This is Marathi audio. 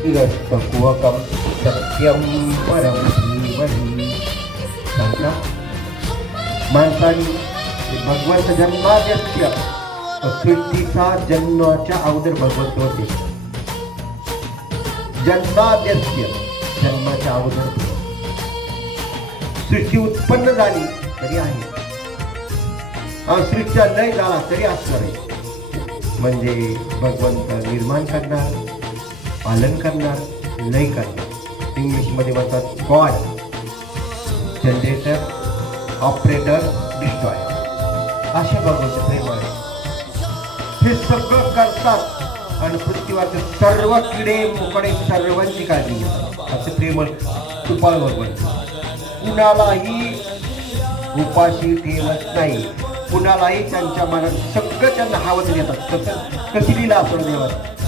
इरस्तकुवकं सत्यं परं धीमहि सांगता माणसाने भगवंत जन्माद्यस्य सृष्टीचा जन्माच्या अगोदर भगवंत होते. जन्माद्यस्य जन्माच्या अगोदर सृष्टी उत्पन्न झाली तरी आहे, सृष्टीचा लय झाला तरी असणार आहे. म्हणजे भगवंत निर्माण करणार, पालन करणार, लय करणार. इंग्लिशमध्ये म्हणतात गॉड, जनरेटर, ऑपरेटर, डिस्ट्रॉयर. असे भगवंत प्रेम आहे. हे सगळं करतात आणि पृथ्वीवरचे सर्व किडे मोकडे सर्वांची काळजी घेतात. असे प्रेमळ कृपाळ भगवंत. कुणालाही उपाशी ठेवत नाही, कुणालाही त्यांच्या मनात सगळं त्यांना हवं देतात. तसं कशी लिहिलं असं देवात